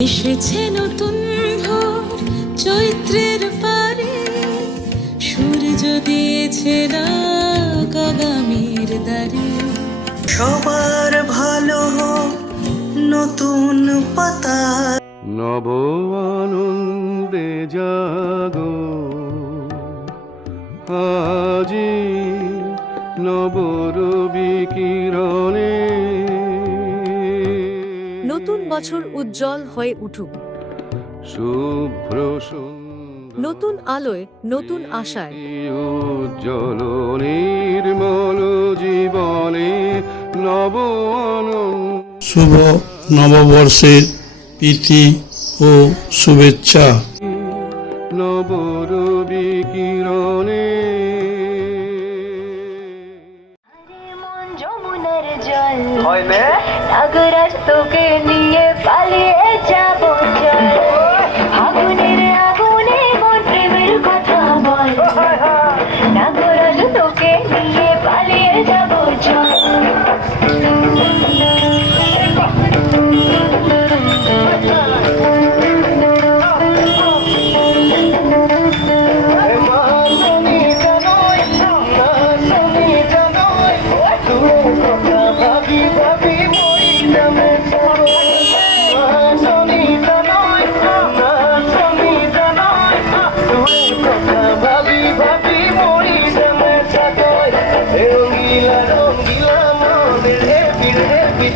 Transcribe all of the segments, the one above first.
এসেছে নতুন ভোর চৈত্রের পারে। সূর্য দিয়েছে ডাক আগামীর দ্বারে। সবার ভালো নতুন পাতা। নব আনন্দে জাগো। আজি নব রবি কিরণে নতুন বছর উজ্জ্বল হয়ে উঠুক। শুভ্র নতুন আলোয় নতুন আশায়। উজ্জ্বল নির্মল জীবনে নব শুভ নববর্ষের প্রীতি ও শুভেচ্ছা। নব রবি কিরণে জল নাগরাজ তোকে নিয়ে পালিয়ে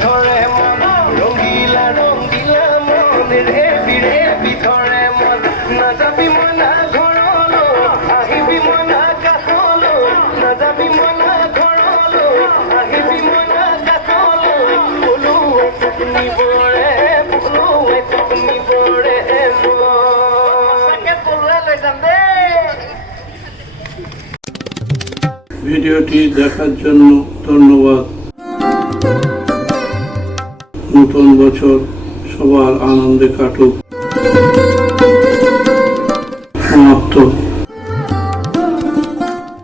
ধরে মন, রঙ্গিলা রঙ্গিলা মনের হেপির হেপি ধরে মন। না যাবি মনা ঘরলো, আহিবি মনা কাষলো না যাবি মনা ঘৰলো আহিবি মনা কাষলো পলুৱে টোপনি বৰে পলুৱে টোপনি বৰে মই পলুৱে লৈ যাম ভিডিওটি দেখার জন্য ধন্যবাদ। নতুন বছর সবার আনন্দে কাটুক।